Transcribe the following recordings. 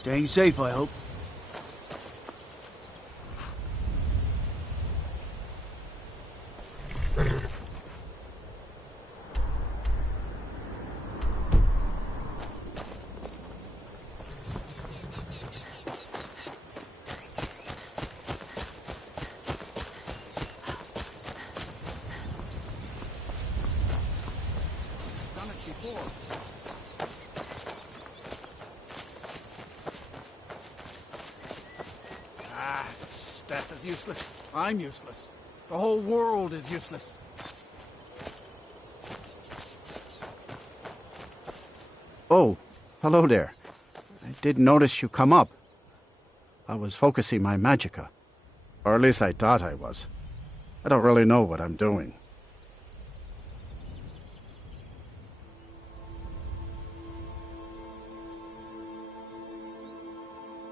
Staying safe, I hope. Death is useless. I'm useless. The whole world is useless. Oh, hello there. I did notice you come up. I was focusing my magicka. Or at least I thought I was. I don't really know what I'm doing.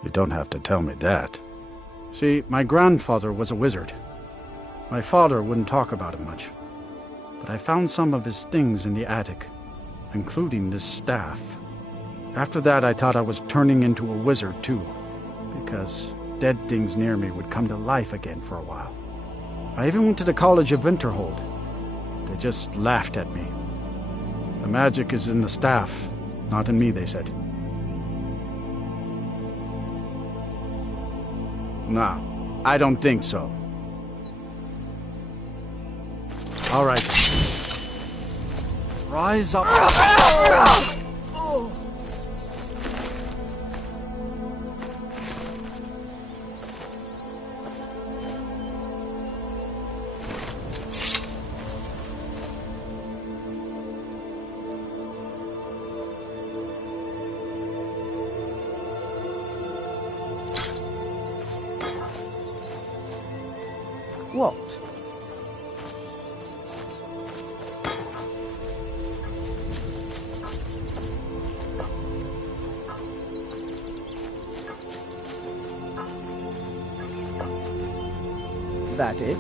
You don't have to tell me that. See, my grandfather was a wizard. My father wouldn't talk about it much. But I found some of his things in the attic, including this staff. After that, I thought I was turning into a wizard, too, because dead things near me would come to life again for a while. I even went to the College of Winterhold. They just laughed at me. The magic is in the staff, not in me, they said. No, I don't think so. All right. Rise up. What? That it?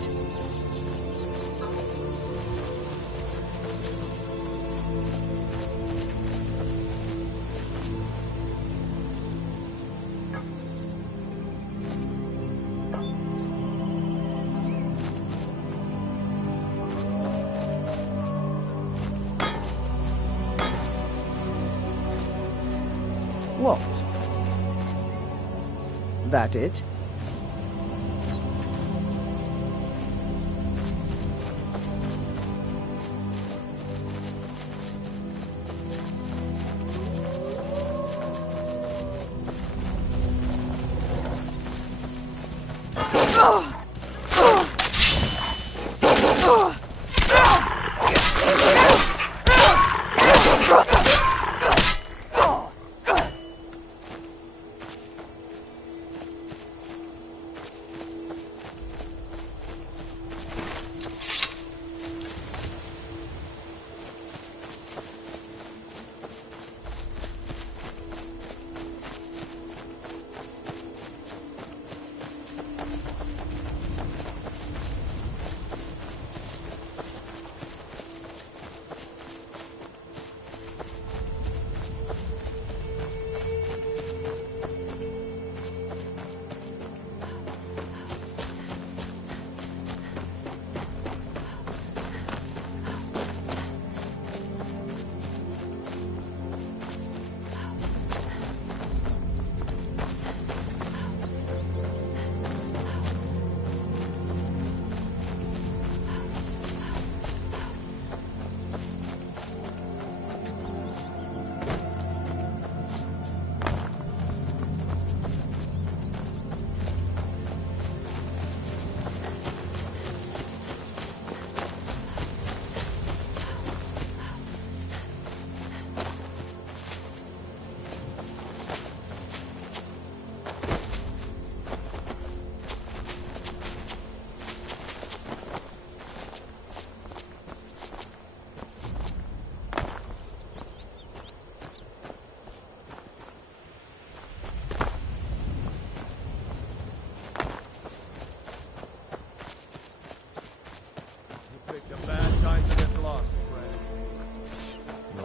What? That it?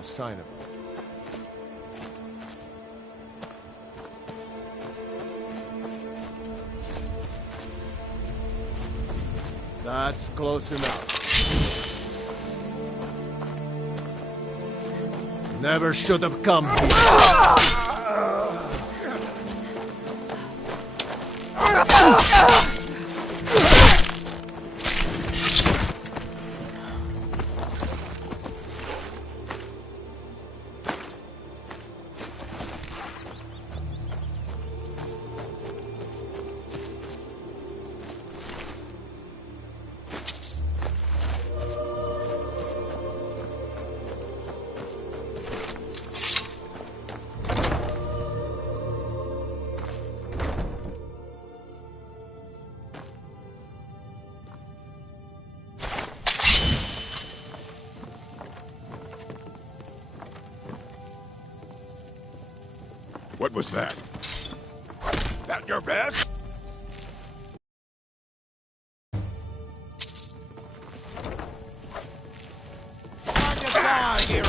Sign of it. That's close enough. Never should have come here. What was that? That your best? On your guard, hero!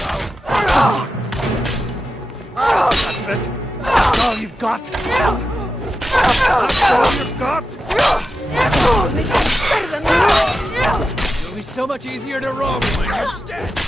That's it. That's all you've got. That's all you've got. It'll be so much easier to roam when you're dead.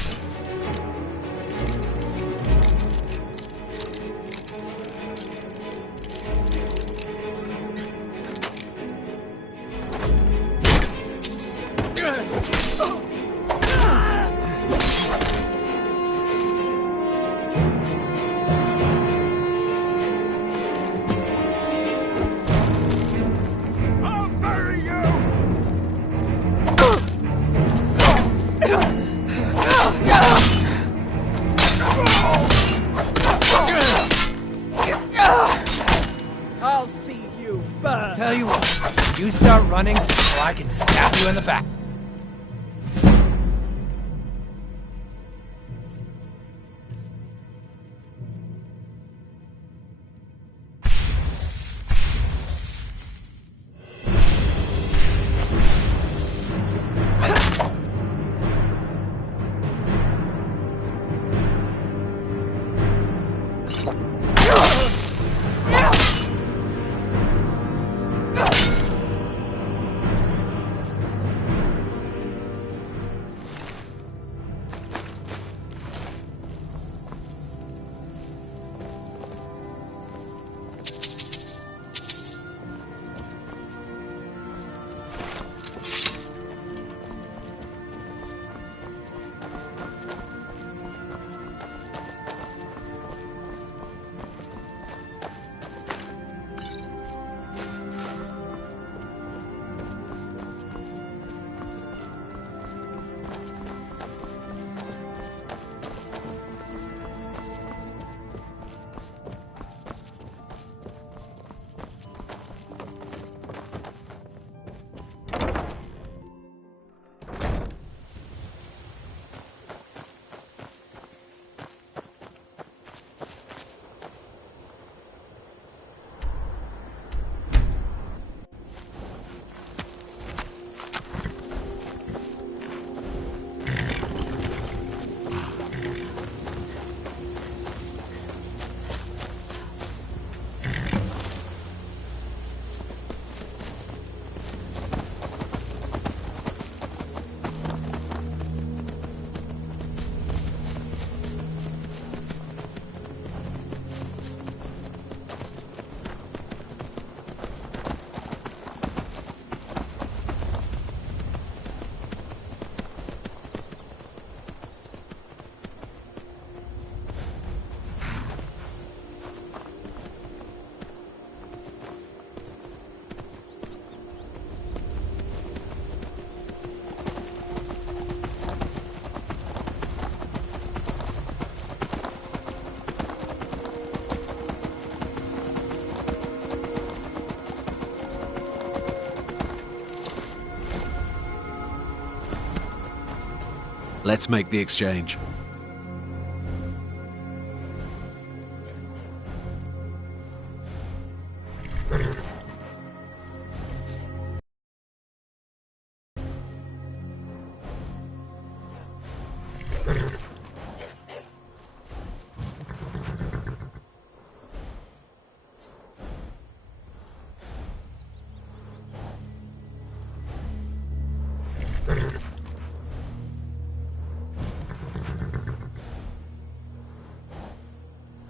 I'll bury you! I'll see you burn. Tell you what, you start running, or I can stab you in the back. Let's make the exchange.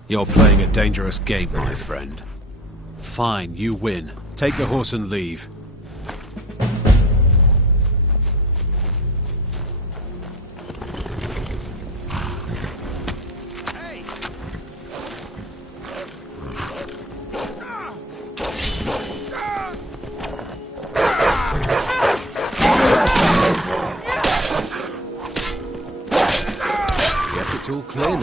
You're playing a dangerous game, my friend. Fine, you win. Take the horse and leave. Guess it's all clear now.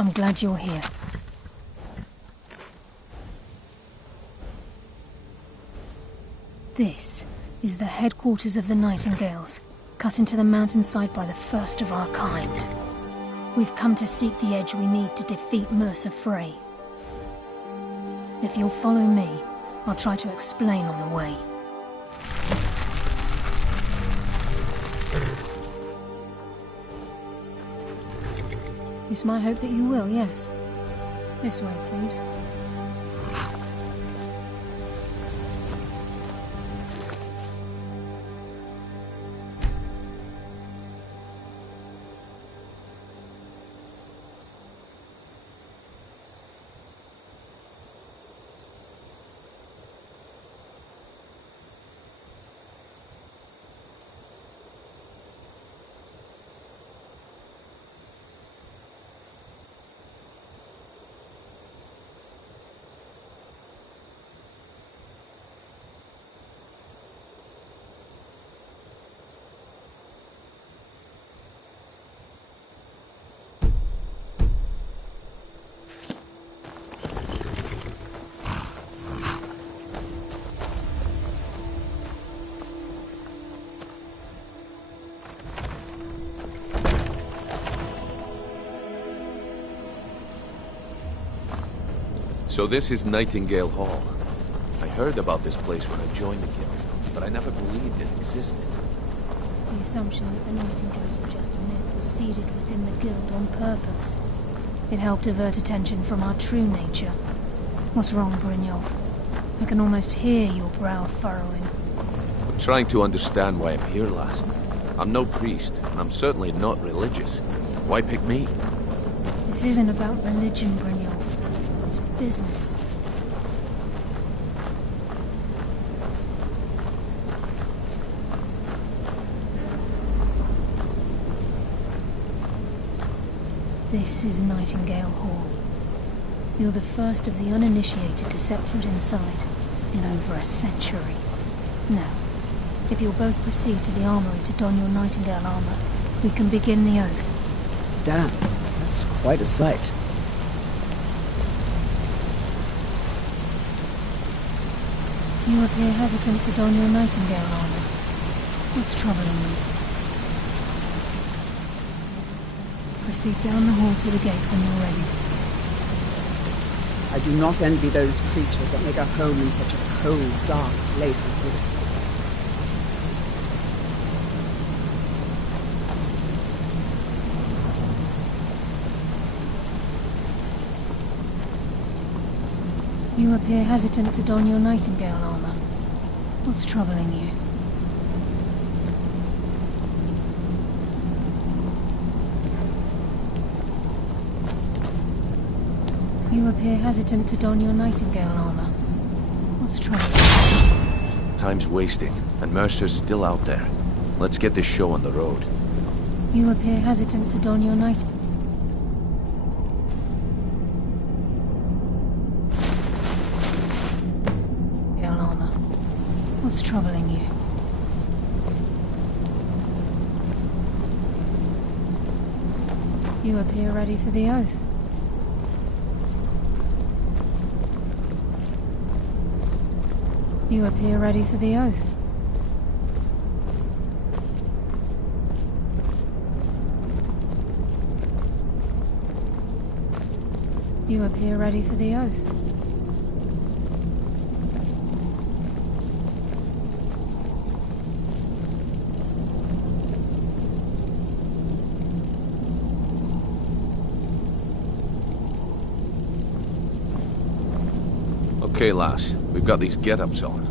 I'm glad you're here. This is the headquarters of the Nightingales, cut into the mountainside by the first of our kind. We've come to seek the edge we need to defeat Mercer Frey. If you'll follow me, I'll try to explain on the way. It's my hope that you will, yes. This way, please. So this is Nightingale Hall. I heard about this place when I joined the guild, but I never believed it existed. The assumption that the Nightingales were just a myth was seeded within the guild on purpose. It helped divert attention from our true nature. What's wrong, Brynjolf? I can almost hear your brow furrowing. I'm trying to understand why I'm here, lass. I'm no priest, and I'm certainly not religious. Why pick me? This isn't about religion, Brynjolf. It's business. This is Nightingale Hall. You're the first of the uninitiated to set foot inside in over a century. Now, if you'll both proceed to the armory to don your Nightingale armor, we can begin the oath. Damn, that's quite a sight. You appear hesitant to don your Nightingale armor. What's troubling you? Proceed down the hall to the gate when you're ready. I do not envy those creatures that make a home in such a cold, dark place as this. You appear hesitant to don your Nightingale armor. What's troubling you? You appear hesitant to don your Nightingale armor. What's troubling you? Time's wasting, and Mercer's still out there. Let's get this show on the road. You appear hesitant to don your Nightingale armor. What's troubling you? You appear ready for the oath. You appear ready for the oath. You appear ready for the oath. Okay, lass. We've got these get-ups on.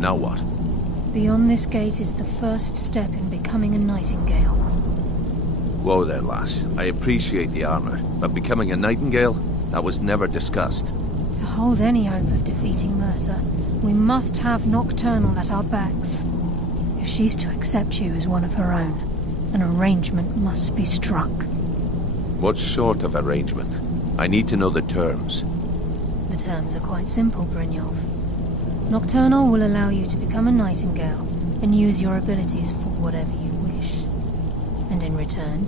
Now what? Beyond this gate is the first step in becoming a Nightingale. Whoa there, lass. I appreciate the armor, but becoming a Nightingale? That was never discussed. To hold any hope of defeating Mercer, we must have Nocturnal at our backs. If she's to accept you as one of her own, an arrangement must be struck. What sort of arrangement? I need to know the terms. The terms are quite simple, Brynjolf. Nocturnal will allow you to become a Nightingale and use your abilities for whatever you wish. And in return,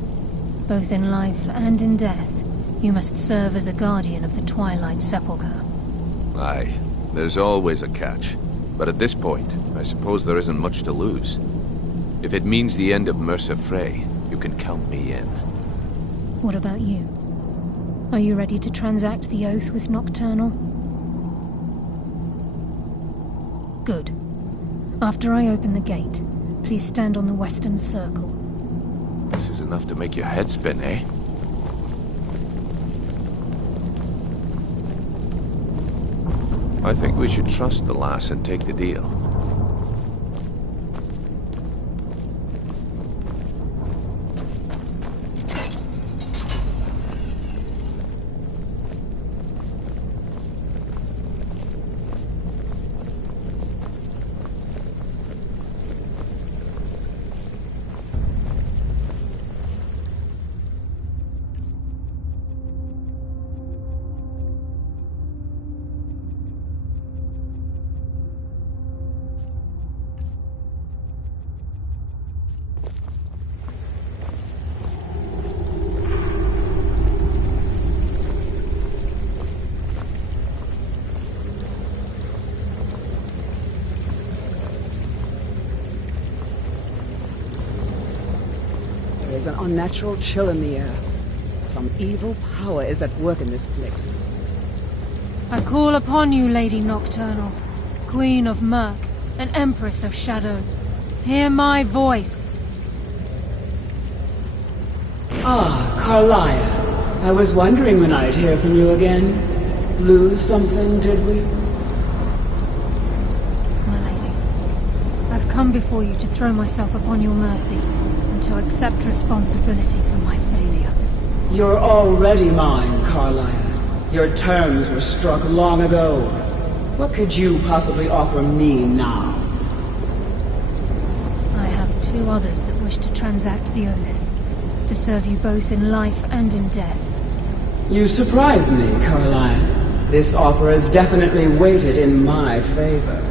both in life and in death, you must serve as a guardian of the Twilight Sepulchre. Aye, there's always a catch. But at this point, I suppose there isn't much to lose. If it means the end of Mercer Frey, you can count me in. What about you? Are you ready to transact the oath with Nocturnal? Good. After I open the gate, please stand on the western circle. This is enough to make your head spin, eh? I think we should trust the lass and take the deal. There's an unnatural chill in the air. Some evil power is at work in this place. I call upon you, Lady Nocturnal, Queen of Murk and Empress of Shadow. Hear my voice. Ah, Carlia. I was wondering when I'd hear from you again. Lose something, did we? My lady, I've come before you to throw myself upon your mercy and to accept responsibility for my failure. You're already mine, Carlisle. Your terms were struck long ago. What could you possibly offer me now? I have two others that wish to transact the oath, to serve you both in life and in death. You surprise me, Carlisle. This offer is definitely weighted in my favor.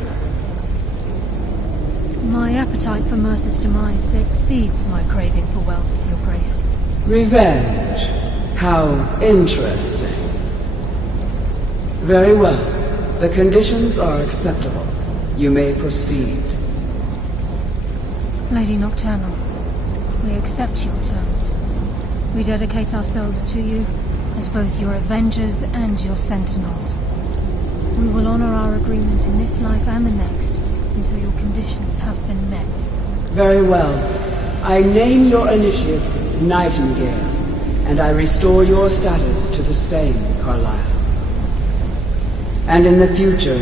My appetite for Mercer's demise exceeds my craving for wealth, Your Grace. Revenge. How interesting. Very well. The conditions are acceptable. You may proceed. Lady Nocturnal, we accept your terms. We dedicate ourselves to you as both your avengers and your sentinels. We will honor our agreement in this life and the next until your conditions have been met. Very well. I name your initiates Nightingale, and I restore your status to the same, Carlisle. And in the future,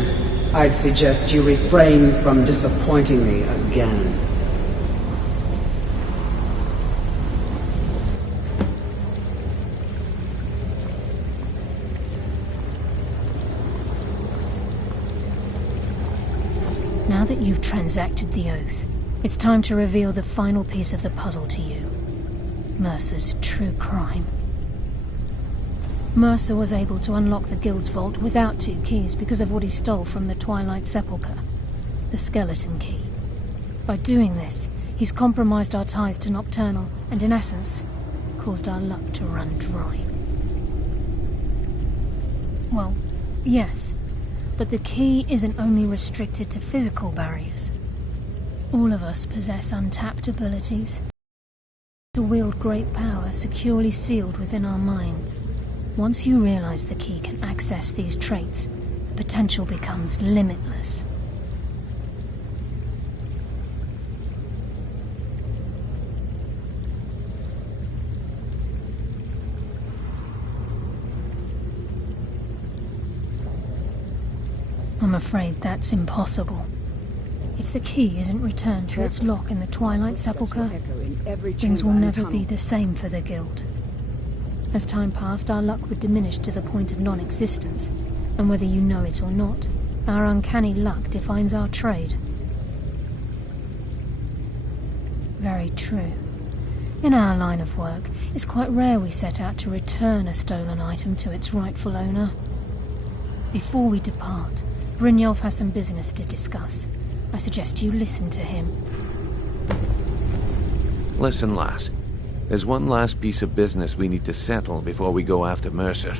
I'd suggest you refrain from disappointing me again. Now that you've transacted the oath, it's time to reveal the final piece of the puzzle to you. Mercer's true crime. Mercer was able to unlock the Guild's vault without 2 keys because of what he stole from the Twilight Sepulchre, the skeleton key. By doing this, he's compromised our ties to Nocturnal and, in essence, caused our luck to run dry. Well, yes, but the key isn't only restricted to physical barriers. All of us possess untapped abilities to wield great power securely sealed within our minds. Once you realize the key can access these traits, the potential becomes limitless. I'm afraid that's impossible. If the key isn't returned to its lock in the Twilight Sepulchre, things will never be the same for the Guild. As time passed, our luck would diminish to the point of non-existence, and whether you know it or not, our uncanny luck defines our trade. Very true. In our line of work, it's quite rare we set out to return a stolen item to its rightful owner. Before we depart, Brynjolf has some business to discuss. I suggest you listen to him. Listen, lass. There's one last piece of business we need to settle before we go after Mercer.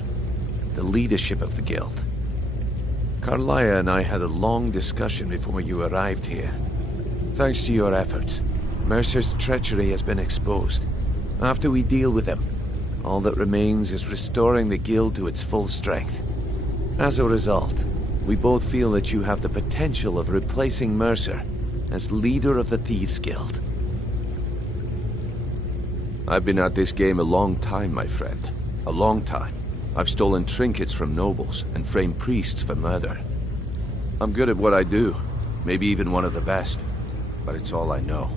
The leadership of the Guild. Carlia and I had a long discussion before you arrived here. Thanks to your efforts, Mercer's treachery has been exposed. After we deal with him, all that remains is restoring the Guild to its full strength. As a result, we both feel that you have the potential of replacing Mercer as leader of the Thieves Guild. I've been at this game a long time, my friend. A long time. I've stolen trinkets from nobles and framed priests for murder. I'm good at what I do, maybe even one of the best, but it's all I know.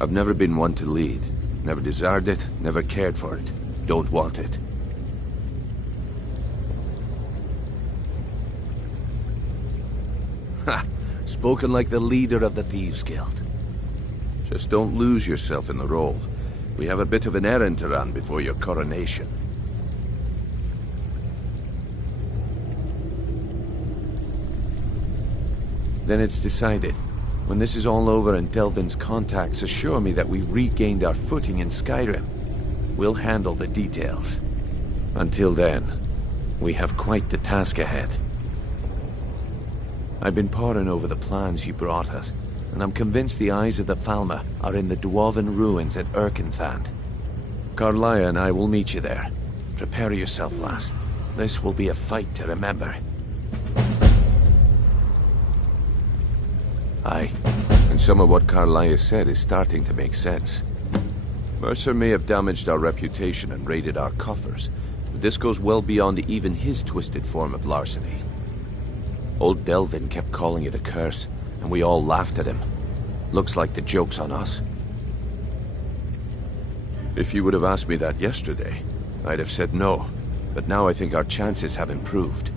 I've never been one to lead, never desired it, never cared for it, don't want it. Ha! Spoken like the leader of the Thieves Guild. Just don't lose yourself in the role. We have a bit of an errand to run before your coronation. Then it's decided. When this is all over and Delvin's contacts assure me that we've regained our footing in Skyrim, we'll handle the details. Until then, we have quite the task ahead. I've been poring over the plans you brought us, and I'm convinced the eyes of the Falmer are in the Dwarven ruins at Erkenthand. Carlia and I will meet you there. Prepare yourself, lass. This will be a fight to remember. Aye, and some of what Carlia said is starting to make sense. Mercer may have damaged our reputation and raided our coffers, but this goes well beyond even his twisted form of larceny. Old Delvin kept calling it a curse, and we all laughed at him. Looks like the joke's on us. If you would have asked me that yesterday, I'd have said no, but now I think our chances have improved.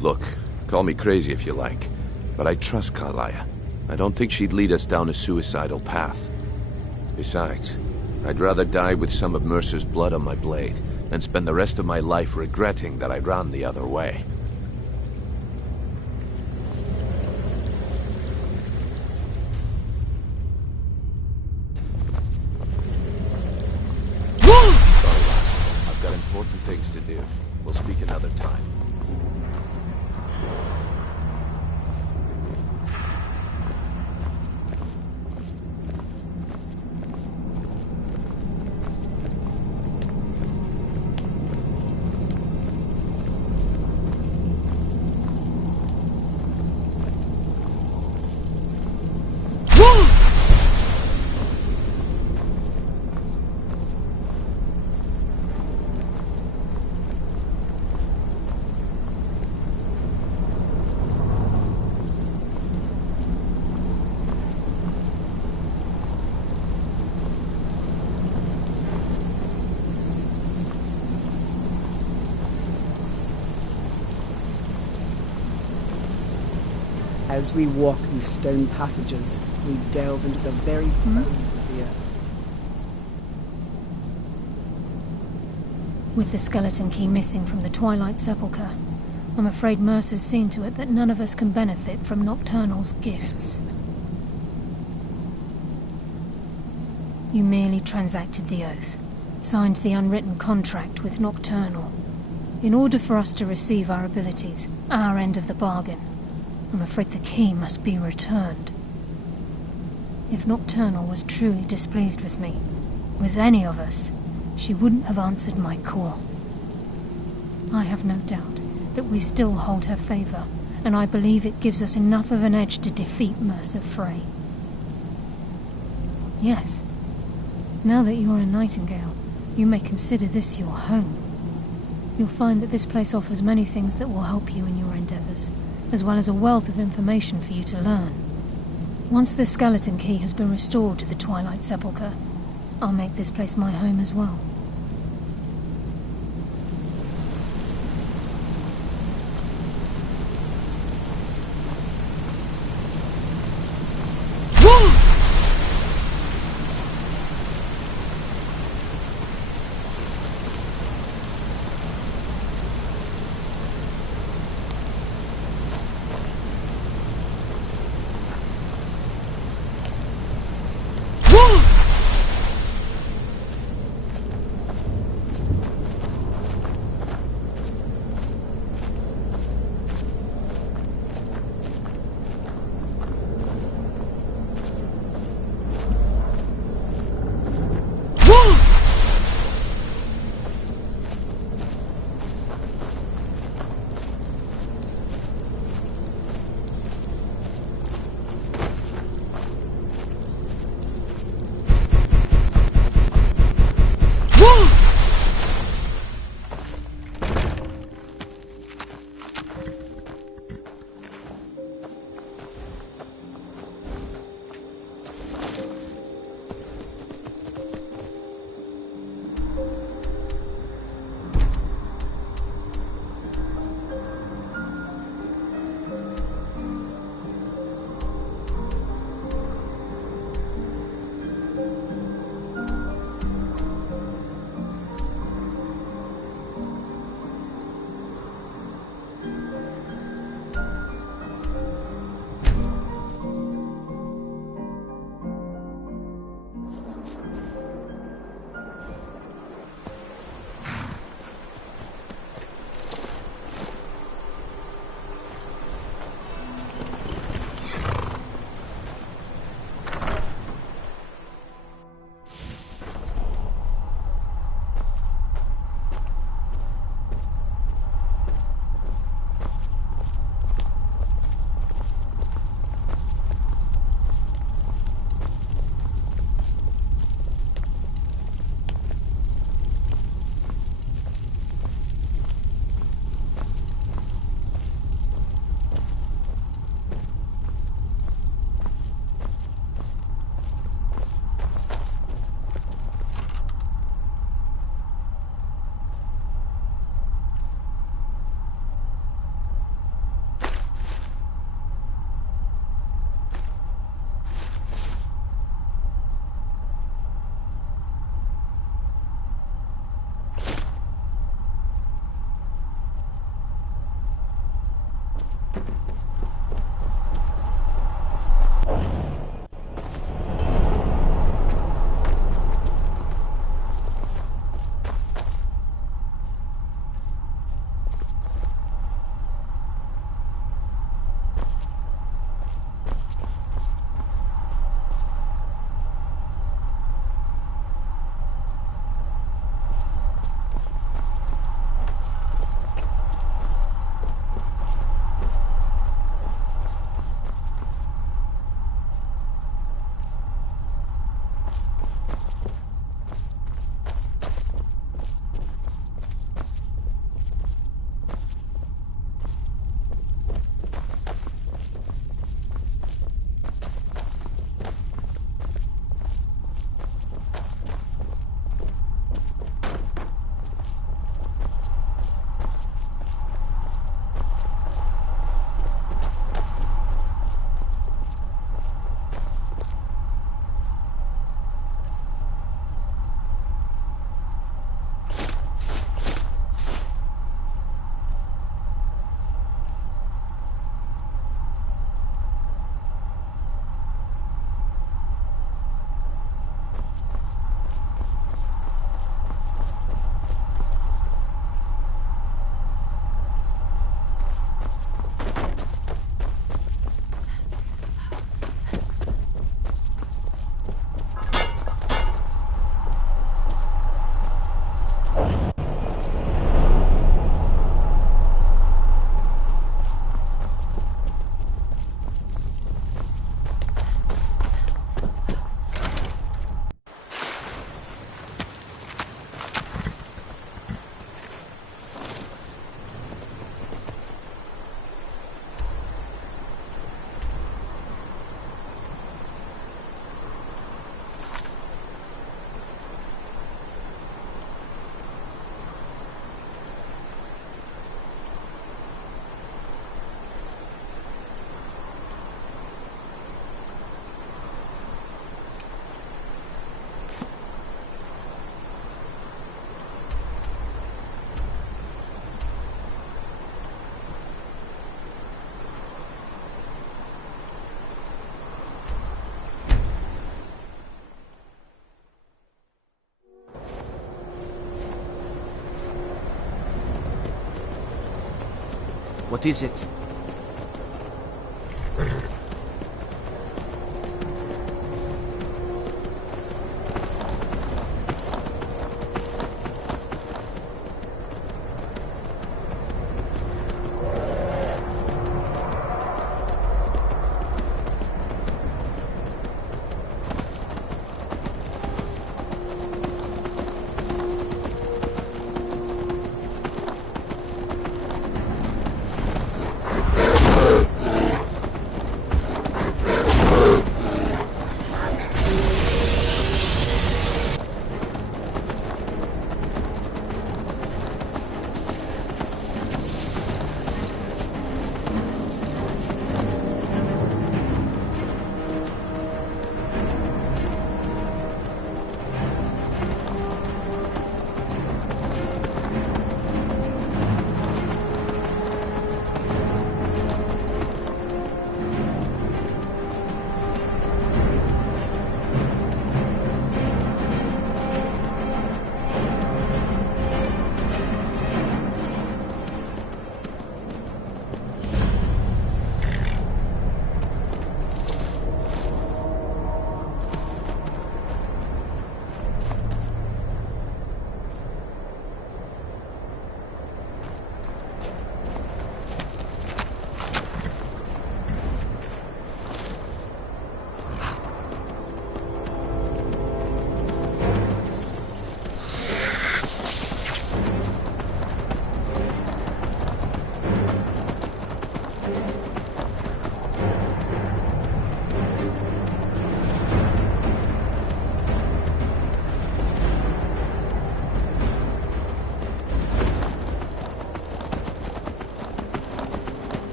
Look, call me crazy if you like, but I trust Carlia. I don't think she'd lead us down a suicidal path. Besides, I'd rather die with some of Mercer's blood on my blade than spend the rest of my life regretting that I ran the other way. I've got important things to do. We'll speak another time. As we walk these stone passages, we delve into the very bones of the earth. With the skeleton key missing from the Twilight Sepulchre, I'm afraid Mercer's seen to it that none of us can benefit from Nocturnal's gifts. You merely transacted the oath, signed the unwritten contract with Nocturnal. In order for us to receive our abilities, our end of the bargain, I'm afraid the key must be returned. If Nocturnal was truly displeased with me, with any of us, she wouldn't have answered my call. I have no doubt that we still hold her favor, and I believe it gives us enough of an edge to defeat Mercer Frey. Yes, now that you're a Nightingale, you may consider this your home. You'll find that this place offers many things that will help you in your endeavors, as well as a wealth of information for you to learn. Once the skeleton key has been restored to the Twilight Sepulchre, I'll make this place my home as well. What is it?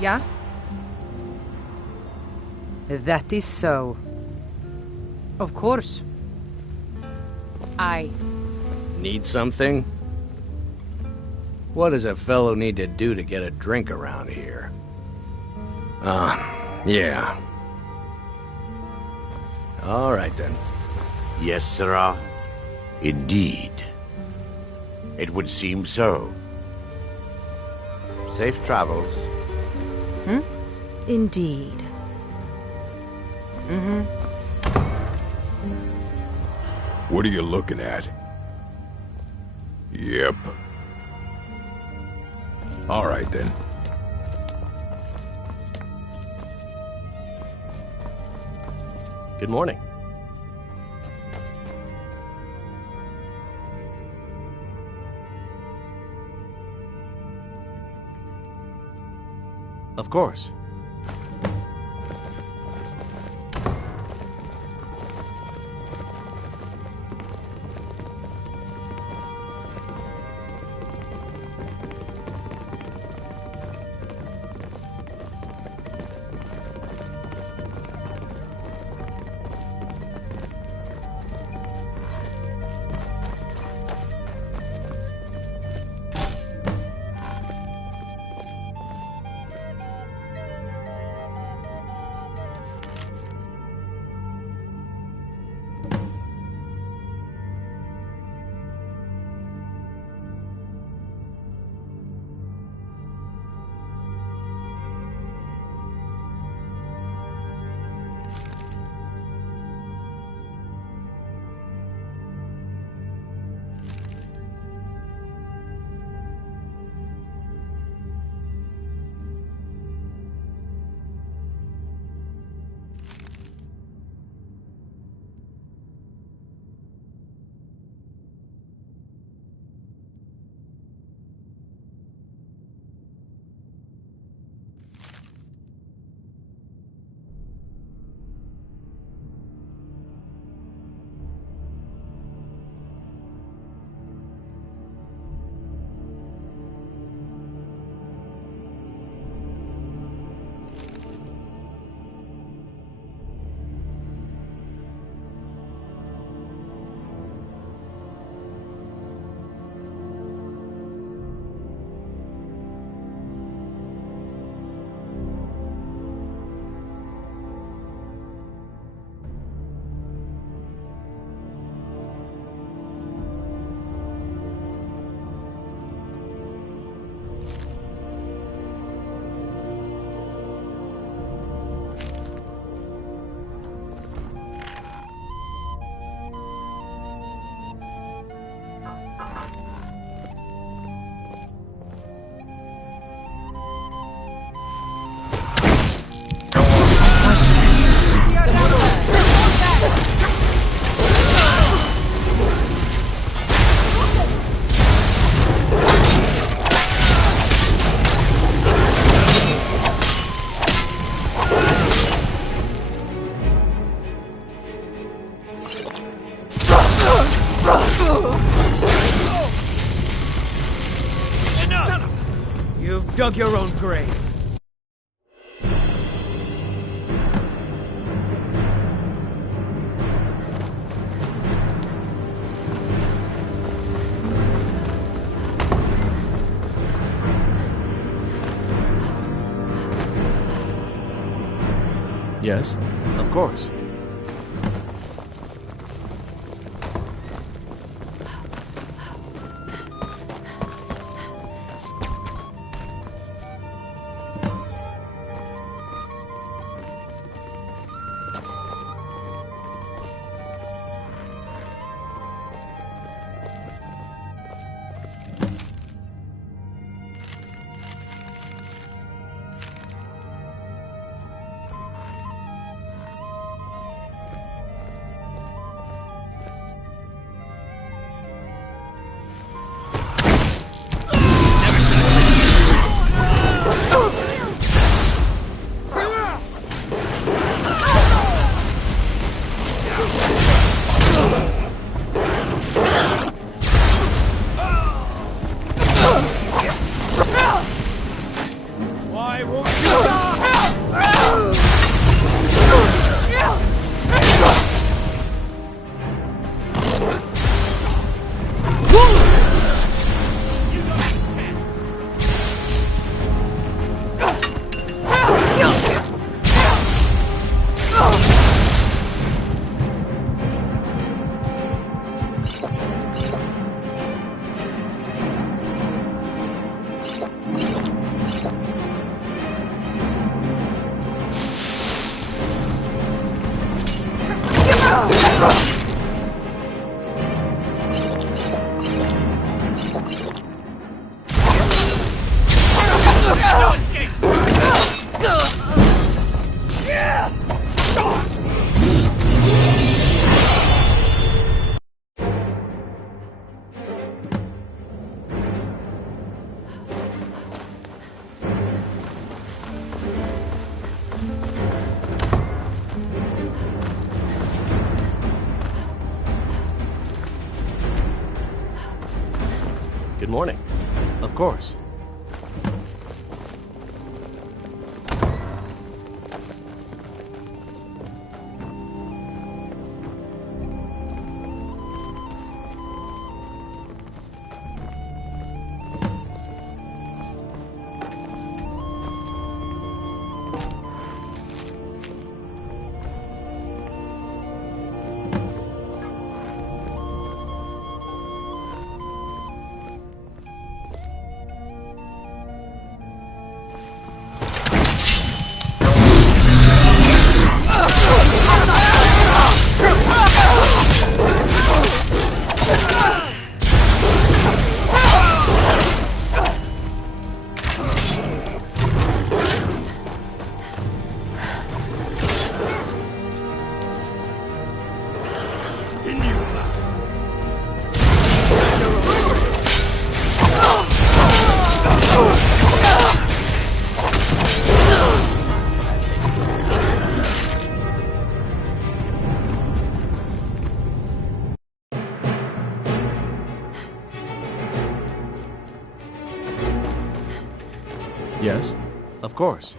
Yeah? That is so. Of course. I... Need something? What does a fellow need to do to get a drink around here? Yeah. All right, then. Yes, sirrah. Indeed. It would seem so. Safe travels. Indeed. What are you looking at? Yep. All right, then. Good morning. Of course. dug your own grave. Yes, of course. Good morning. Of course. Yes, of course.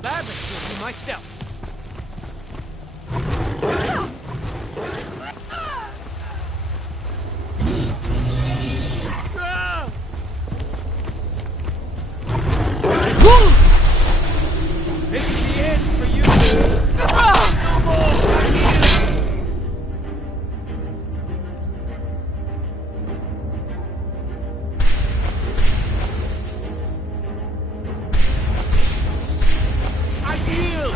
Gladly kill you myself. This is the end for you. No more. I yield.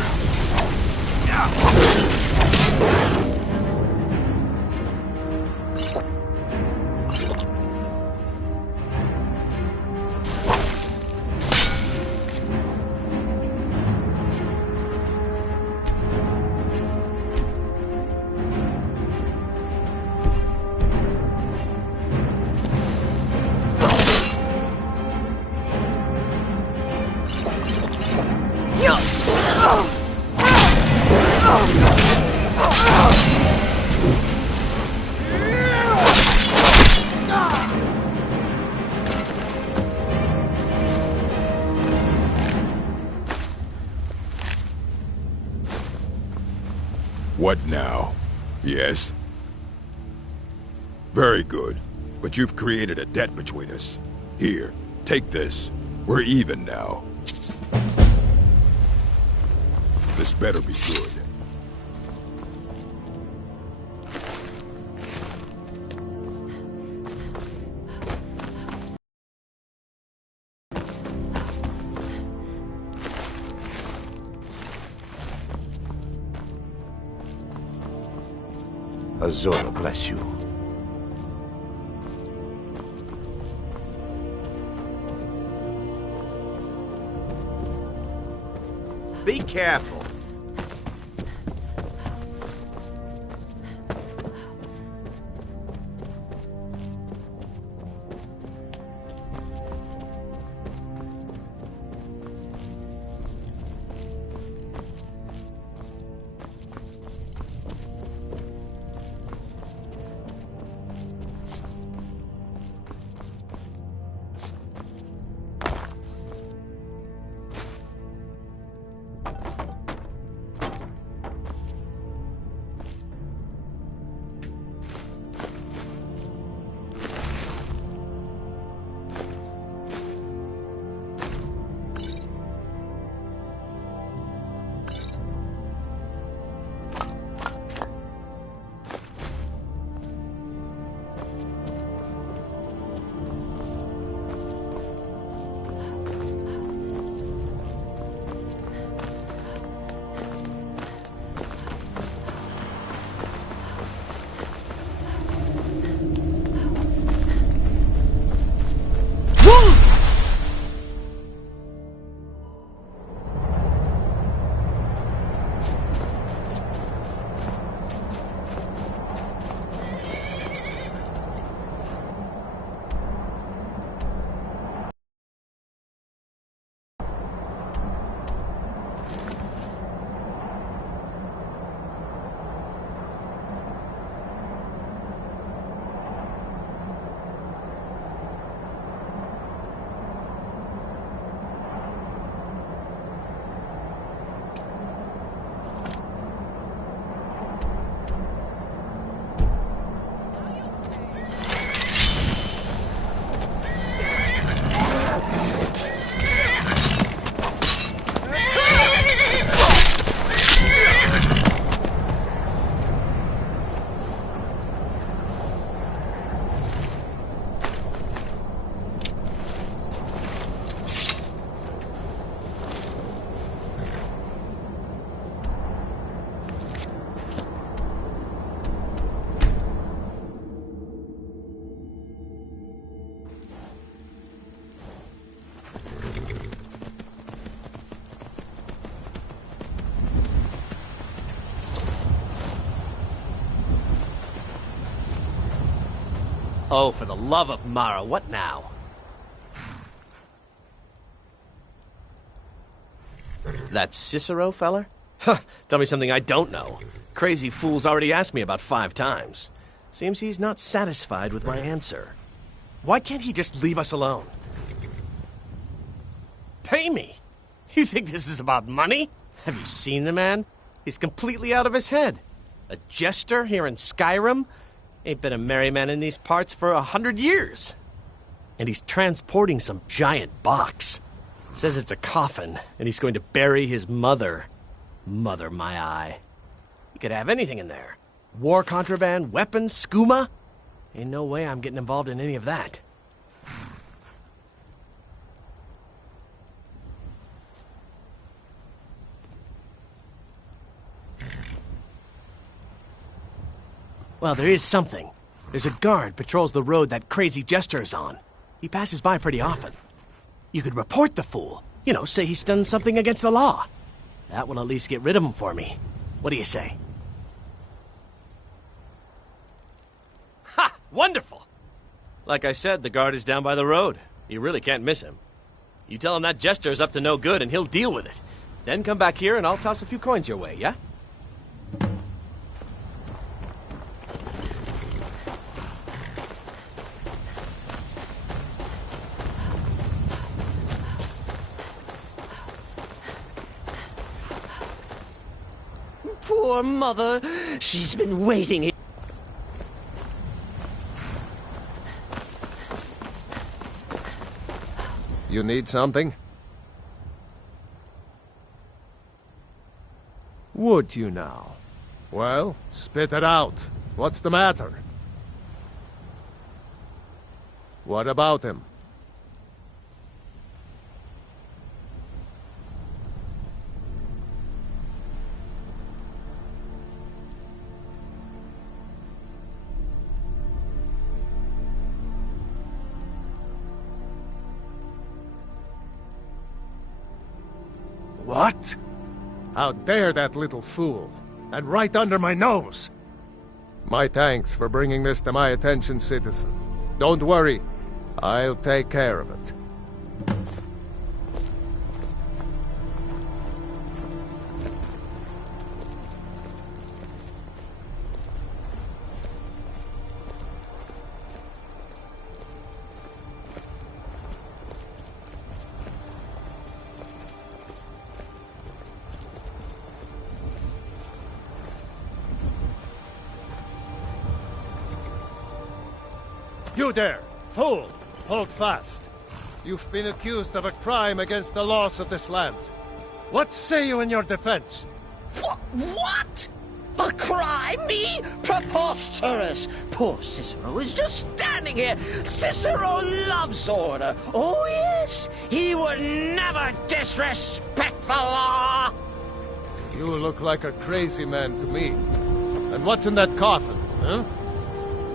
What now? Yes? Very good. But you've created a debt between us. Here, take this. We're even now. This better be good. Azora bless you. Be careful. Oh, for the love of Mara, what now? That Cicero feller? Huh, tell me something I don't know. Crazy fool's already asked me about 5 times. Seems he's not satisfied with my answer. Why can't he just leave us alone? Pay me? You think this is about money? Have you seen the man? He's completely out of his head. A jester here in Skyrim? Ain't been a merry man in these parts for 100 years. And he's transporting some giant box. Says it's a coffin, and he's going to bury his mother. Mother, my eye. You could have anything in there. War contraband, weapons, skooma. Ain't no way I'm getting involved in any of that. Well, there is something. There's a guard patrols the road that crazy jester is on. He passes by pretty often. You could report the fool. You know, say he's done something against the law. That will at least get rid of him for me. What do you say? Ha! Wonderful! Like I said, the guard is down by the road. You really can't miss him. You tell him that jester is up to no good and he'll deal with it. Then come back here and I'll toss a few coins your way, yeah? Poor mother. She's been waiting. You need something? Would you now? Well, spit it out. What's the matter? What about him? What? How dare that little fool? And right under my nose! My thanks for bringing this to my attention, citizen. Don't worry, I'll take care of it. You there, fool! Hold fast. You've been accused of a crime against the laws of this land. What say you in your defense? What? A crime? Me? Preposterous! Poor Cicero is just standing here. Cicero loves order. Oh, yes. He would never disrespect the law. You look like a crazy man to me. And what's in that coffin, huh?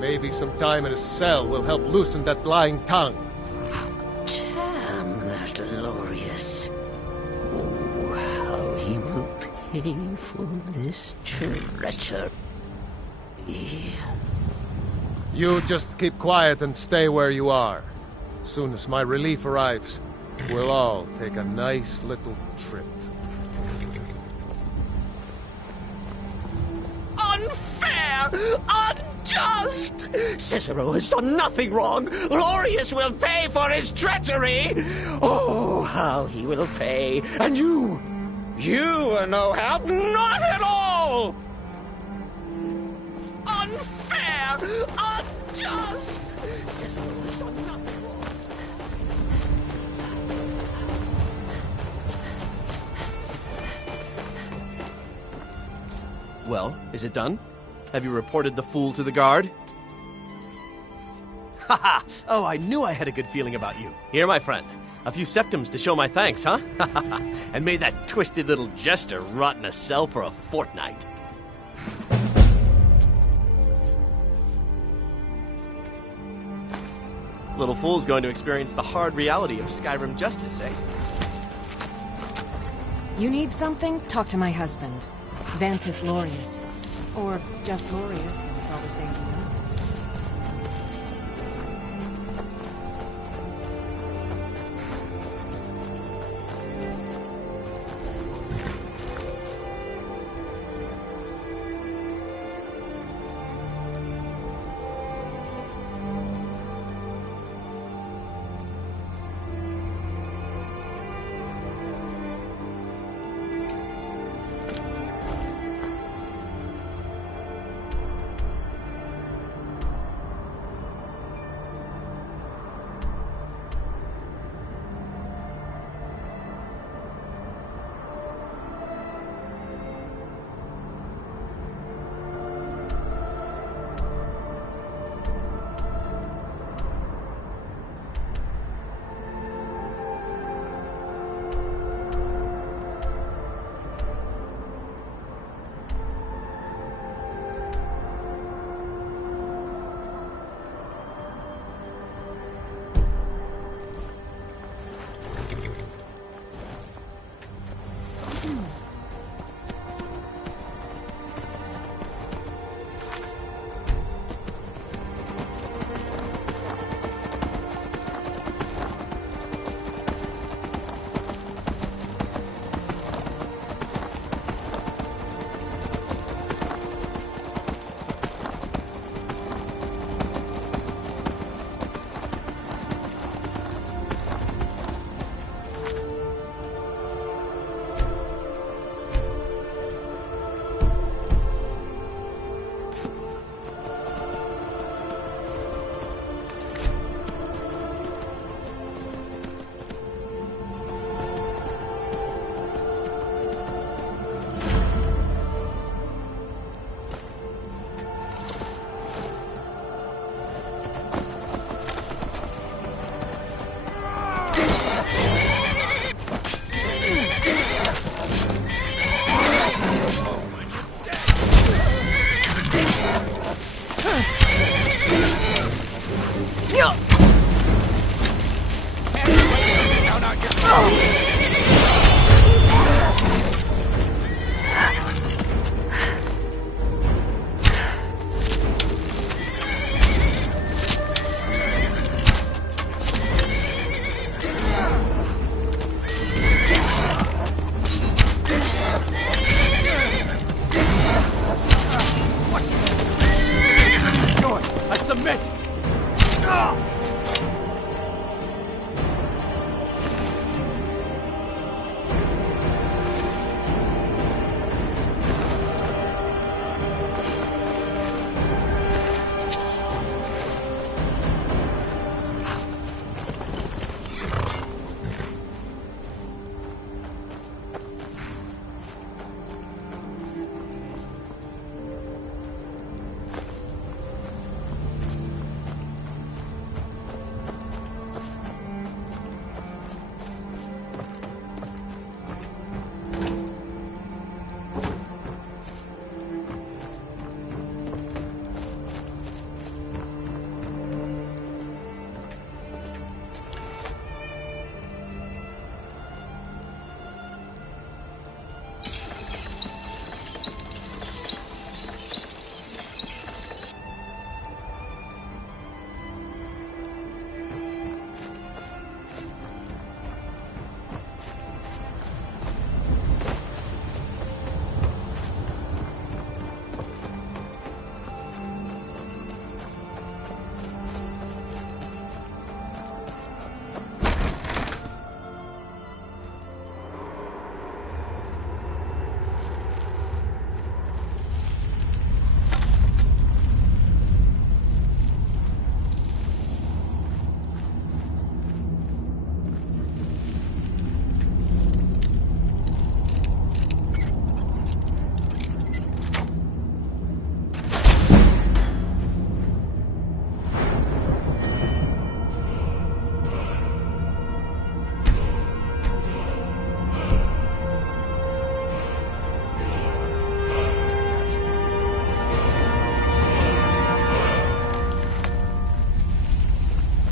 Maybe some time in a cell will help loosen that lying tongue. Damn that glorious. Oh, how he will pay for this treachery. You just keep quiet and stay where you are. Soon as my relief arrives, we'll all take a nice little trip. Unfair! Unjust! Cicero has done nothing wrong. Glorious will pay for his treachery. Oh, how he will pay. And you are no help. Not at all! Unfair! Unjust! Cicero has done nothing wrong. Well, is it done? Have you reported the fool to the guard? Haha! Oh, I knew I had a good feeling about you. Here, my friend. A few septims to show my thanks, huh? And may that twisted little jester rot in a cell for a fortnight. Little fool's going to experience the hard reality of Skyrim justice, eh? You need something? Talk to my husband. Vantis Lorius. Or just Lorius, if it's all the same to you. Sure, I submit!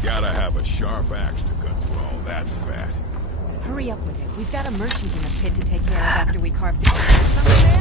Gotta have a sharp axe to cut through all that fat. Hurry up with it. We've got a merchant in the pit to take care of after we carve the somewhere there.